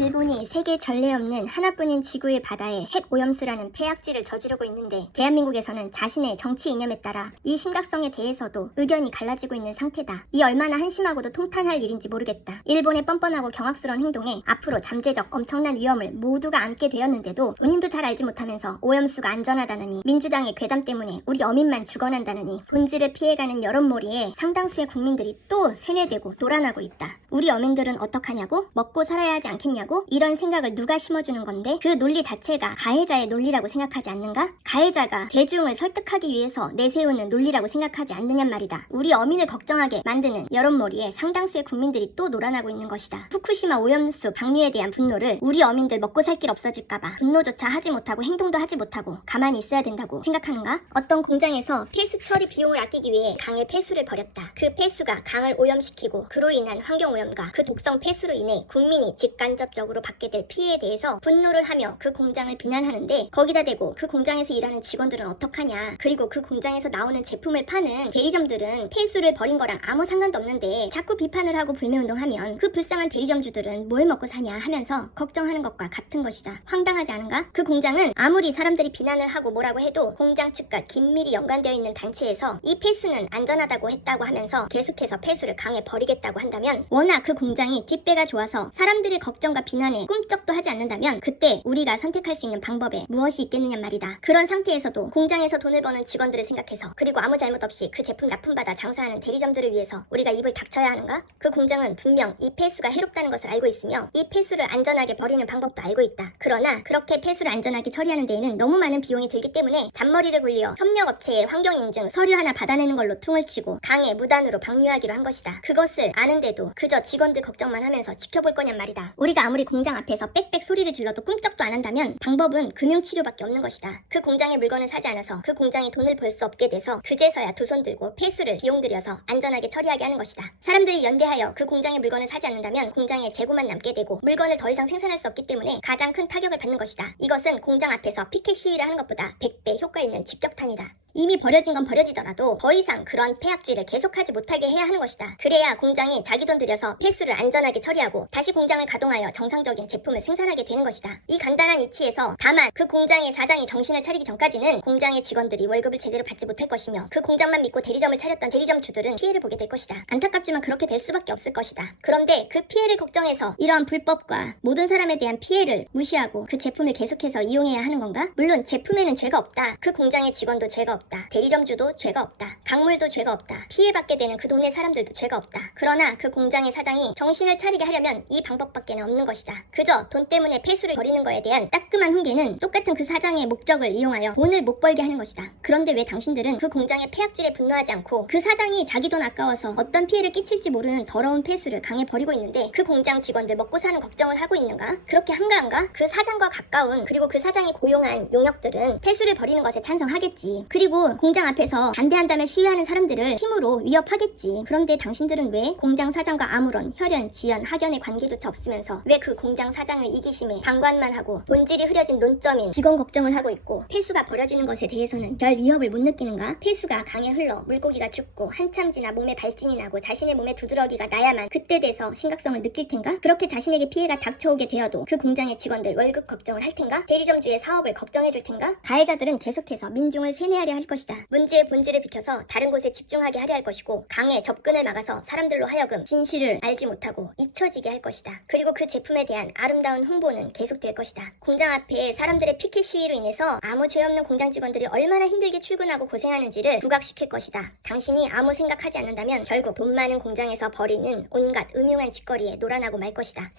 일본이 세계 전례 없는 하나뿐인 지구의 바다에 핵 오염수라는 폐악질을 저지르고 있는데 대한민국에서는 자신의 정치 이념에 따라 이 심각성에 대해서도 의견이 갈라지고 있는 상태다. 이 얼마나 한심하고도 통탄할 일인지 모르겠다. 일본의 뻔뻔하고 경악스러운 행동에 앞으로 잠재적 엄청난 위험을 모두가 안게 되었는데도 본인도 잘 알지 못하면서 오염수가 안전하다느니 민주당의 괴담 때문에 우리 어민만 죽어난다느니 본질을 피해가는 여론몰이에 상당수의 국민들이 또 세뇌되고 놀아나고 있다. 우리 어민들은 어떡하냐고? 먹고 살아야 하지 않겠냐고? 이런 생각을 누가 심어주는 건데 그 논리 자체가 가해자의 논리라고 생각하지 않는가? 가해자가 대중을 설득하기 위해서 내세우는 논리라고 생각하지 않느냔 말이다. 우리 어민을 걱정하게 만드는 여론몰이에 상당수의 국민들이 또 놀아나고 있는 것이다. 후쿠시마 오염수 방류에 대한 분노를 우리 어민들 먹고 살 길 없어질까봐 분노조차 하지 못하고 행동도 하지 못하고 가만히 있어야 된다고 생각하는가? 어떤 공장에서 폐수 처리 비용을 아끼기 위해 강에 폐수를 버렸다. 그 폐수가 강을 오염시키고 그로 인한 환경오염과 그 독성 폐수로 인해 국민이 직간접적으로 받게 될 피해에 대해서 분노를 하며 그 공장을 비난하는데 거기다 대고 그 공장에서 일하는 직원들은 어떡하냐, 그리고 그 공장에서 나오는 제품을 파는 대리점들은 폐수를 버린 거랑 아무 상관도 없는데 자꾸 비판을 하고 불매운동하면 그 불쌍한 대리점주들은 뭘 먹고 사냐 하면서 걱정하는 것과 같은 것이다. 황당하지 않은가? 그 공장은 아무리 사람들이 비난을 하고 뭐라고 해도 공장 측과 긴밀히 연관되어 있는 단체에서 이 폐수는 안전하다고 했다고 하면서 계속해서 폐수를 강에 버리겠다고 한다면, 워낙 그 공장이 뒷배가 좋아서 사람들의 걱정과 비난에 꿈쩍도 하지 않는다면 그때 우리가 선택할 수 있는 방법에 무엇이 있겠느냐 말이다. 그런 상태에서도 공장에서 돈을 버는 직원들을 생각해서, 그리고 아무 잘못 없이 그 제품 납품받아 장사하는 대리점들을 위해서 우리가 입을 닥쳐야 하는가? 그 공장은 분명 이 폐수가 해롭다는 것을 알고 있으며 이 폐수를 안전하게 버리는 방법도 알고 있다. 그러나 그렇게 폐수를 안전하게 처리하는 데에는 너무 많은 비용이 들기 때문에 잔머리를 굴려 협력업체의 환경인증 서류 하나 받아내는 걸로 퉁을 치고 강에 무단으로 방류하기로 한 것이다. 그것을 아는데도 그저 직원들 걱정만 하면서 지켜볼 거냔 말이다. 우리가 아무리 공장 앞에서 빽빽 소리를 질러도 꿈쩍도 안 한다면 방법은 금융치료밖에 없는 것이다. 그 공장의 물건을 사지 않아서 그 공장이 돈을 벌 수 없게 돼서 그제서야 두 손 들고 폐수를 비용 들여서 안전하게 처리하게 하는 것이다. 사람들이 연대하여 그 공장의 물건을 사지 않는다면 공장에 재고만 남게 되고 물건을 더 이상 생산할 수 없기 때문에 가장 큰 타격을 받는 것이다. 이것은 공장 앞에서 피켓 시위를 하는 것보다 100배 효과 있는 직격탄이다. 이미 버려진 건 버려지더라도 더 이상 그런 폐악질을 계속하지 못하게 해야 하는 것이다. 그래야 공장이 자기 돈 들여서 폐수를 안전하게 처리하고 다시 공장을 가동하여 정상적인 제품을 생산하게 되는 것이다. 이 간단한 이치에서 다만 그 공장의 사장이 정신을 차리기 전까지는 공장의 직원들이 월급을 제대로 받지 못할 것이며 그 공장만 믿고 대리점을 차렸던 대리점주들은 피해를 보게 될 것이다. 안타깝지만 그렇게 될 수밖에 없을 것이다. 그런데 그 피해를 걱정해서 이러한 불법과 모든 사람에 대한 피해를 무시하고 그 제품을 계속해서 이용해야 하는 건가? 물론 제품에는 죄가 없다. 그 공장의 직원도 죄가 없다. 대리점주도 죄가 없다. 강물도 죄가 없다. 피해받게 되는 그 동네 사람들도 죄가 없다. 그러나 그 공장의 사장이 정신을 차리게 하려면 이 방법밖에는 없는 것이다. 그저 돈 때문에 폐수를 버리는 거에 대한 따끔한 훈계는 똑같은 그 사장의 목적을 이용하여 돈을 못 벌게 하는 것이다. 그런데 왜 당신들은 그 공장의 폐악질에 분노하지 않고 그 사장이 자기 돈 아까워서 어떤 피해를 끼칠지 모르는 더러운 폐수를 강에 버리고 있는데 그 공장 직원들 먹고 사는 걱정을 하고 있는가? 그렇게 한가한가? 그 사장과 가까운, 그리고 그 사장이 고용한 용역들은 폐수를 버리는 것에 찬성하겠지. 그리고 공장 앞에서 반대한다며 시위하는 사람들을 힘으로 위협하겠지. 그런데 당신들은 왜 공장 사장과 아무런 혈연, 지연, 학연의 관계조차 없으면서 왜 그 공장 사장의 이기심에 방관만 하고 본질이 흐려진 논점인 직원 걱정을 하고 있고, 폐수가 버려지는 것에 대해서는 별 위협을 못 느끼는가? 폐수가 강에 흘러 물고기가 죽고 한참 지나 몸에 발진이 나고 자신의 몸에 두드러기가 나야만 그때 돼서 심각성을 느낄 텐가? 그렇게 자신에게 피해가 닥쳐오게 되어도 그 공장의 직원들 월급 걱정을 할 텐가? 대리점주의 사업을 걱정해 줄 텐가? 가해자들은 계속해서 민중을 세뇌하려 할 것이다. 문제의 본질을 비켜서 다른 곳에 집중하게 하려 할 것이고, 강의 접근을 막아서 사람들로 하여금 진실을 알지 못하고 잊혀지게 할 것이다. 그리고 그 제품에 대한 아름다운 홍보는 계속될 것이다. 공장 앞에 사람들의 피켓 시위로 인해서 아무 죄 없는 공장 직원들이 얼마나 힘들게 출근하고 고생하는지를 부각시킬 것이다. 당신이 아무 생각하지 않는다면 결국 돈 많은 공장에서 벌이는 온갖 음흉한 짓거리에 놀아나고 말 것이다.